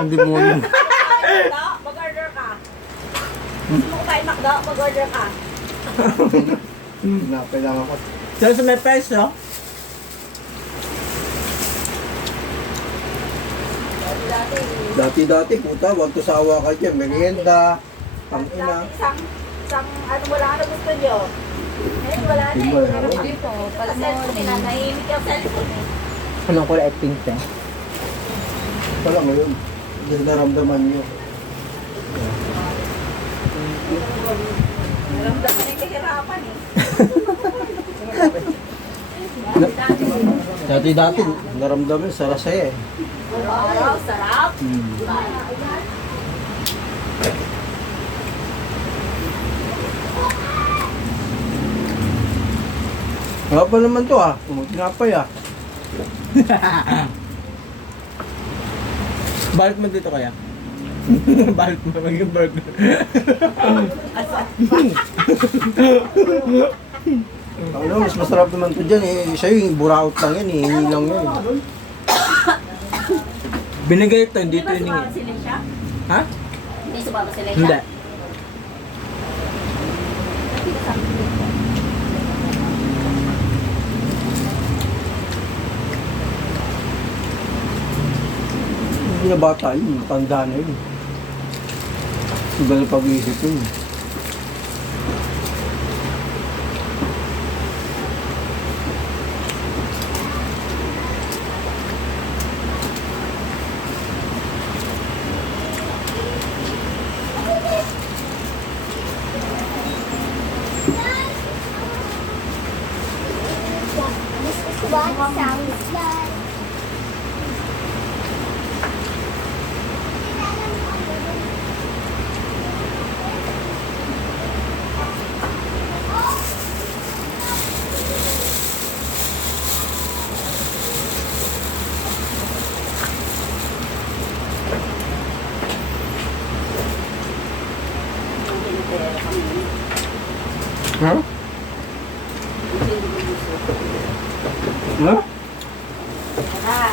ang demonyo. Makdo, mag-order ka. Gusto mo kumain Makdo, mag-order ka. Napailang ako. Saan sa may peso? Dati-dati, puta, wag to sawa ka dyan. Merienda, ang ina. Isang ano wala na gusto nyo. Ngayon wala na eh. Wala na dito. Pala cellphone nila, nahihimik yung cellphone eh. Anong kulay pink te? Pala ngayon. Hindi naramdaman nyo. Naramdaman yung kahirapan eh. Dati-dati, naramdaman, sarasaya eh. Araw-araw, sarap. Nga pa naman to ah. Tinapay ah. Balik mo dito kaya? Balik mo maging burger. Ano, mas masarap naman to dyan eh. Siya yung buraot lang yan eh. Hindi lang yan eh. Binigay ito, Hindi hindi ba ito hiningi. sumama sila siya? Ha? Hindi sumama sila siya? Hindi. Hindi na bata yun. Tanda na yun. Iba na pag-iisip yun. What sounds like? Ha? Ha? Ah,